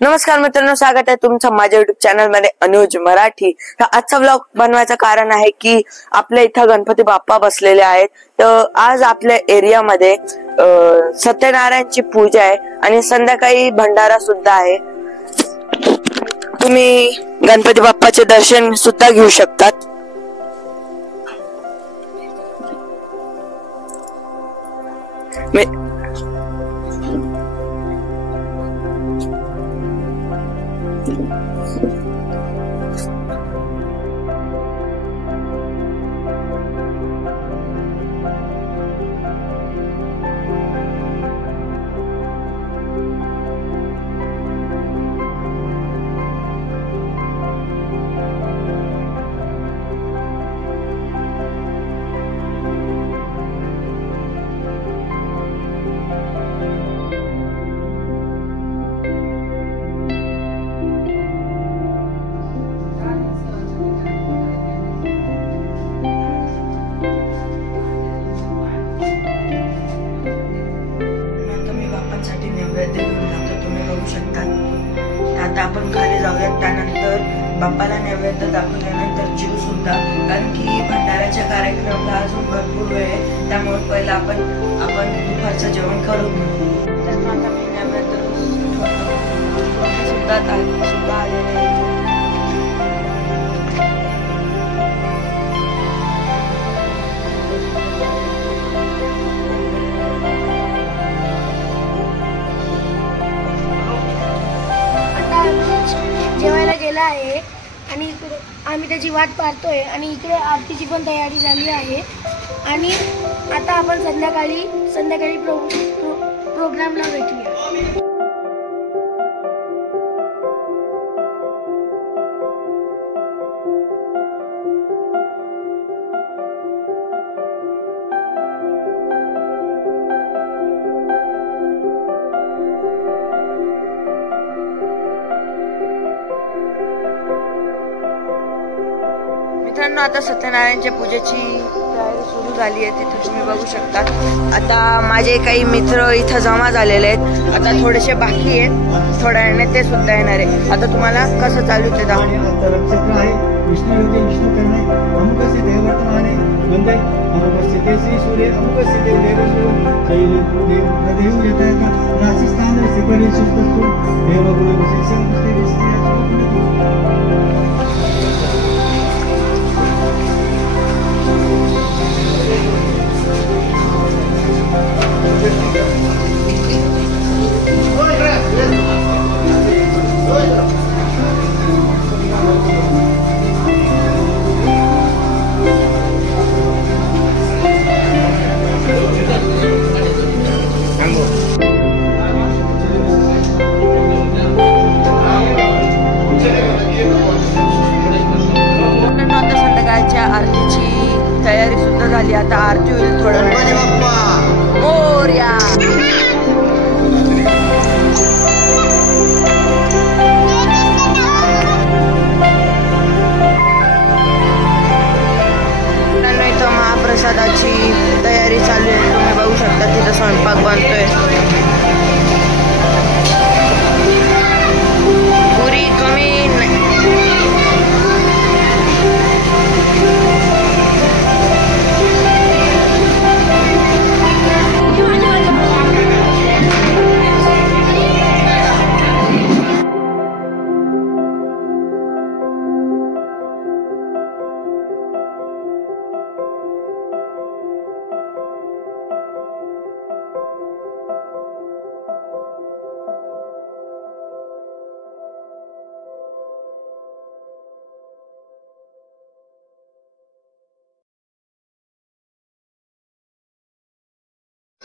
नमस्कार मित्रांनो, स्वागत आहे तुमचं माझ्या युट्यूब चॅनल मध्ये अनुज मराठी। आजचा व्लॉग बनवायचं कारण आहे की आपल्या इथं गणपती बाप्पा बसलेले आहेत। तर आज आपल्या एरियामध्ये सत्यनारायणची पूजा आहे आणि संध्याकाळी भंडारा सुद्धा आहे। तुम्ही गणपती बाप्पाचे दर्शन सुद्धा घेऊ शकतात। तुम्ही बघू शकता। आता आपण खाली जाऊयात, त्यानंतर बाप्पाला नैवेद्य दाखवल्यानंतर जीव सुद्धा, कारण की भंडाऱ्याच्या कार्यक्रमाला अजून भरपूर वेळ आहे, त्यामुळे पहिला आपण दुपारचं जेवण करून घेऊ। तर आता मी नैवेद्य सुद्धा आलेले आहे। जेवायला गेला आहे आणि आम्ही त्याची वाट पाहतोय आणि इकडे आरतीची पण तयारी झाली आहे आणि आता आपण संध्याकाळी प्रोग्रामला भेटूया। मित्रांनो, आता सत्यनारायणच्या पूजेची तयारी सुरू झाली आहे, तिथे तुम्ही बघू शकता। आता माझे काही मित्र इथं जमा झालेले आहेत, आता थोडेसे बाकी आहेत, थोड्या वेळाने ते सुद्धा येणार आहे। आता तुम्हाला कसं चालू ते आरतीची तयारी सुद्धा झाली। आता आरती होईल थोडं मोरया। इथं महाप्रसादाची तयारी चालू आहे, तुम्ही बघू शकता, तिथं स्वयंपाक बनतोय। पुरी कमी नाही।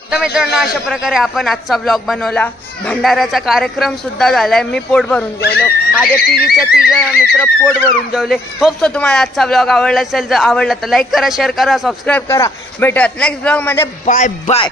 तर मित्रांनो, अशा प्रकारे आपण आजचा ब्लॉग बनवला। भंडाऱ्याचा कार्यक्रम सुद्धा झालाय, मी पोट भरून जेवलो, माझे तिघ मित्र पोट भरून जेवले। होप तुम्हाला आजचा ब्लॉग आवडला असेल, जर आवडला तर लाईक करा, शेअर करा, सबस्क्राईब करा। भेटूयात नेक्स्ट ब्लॉग मध्ये। Bye bye.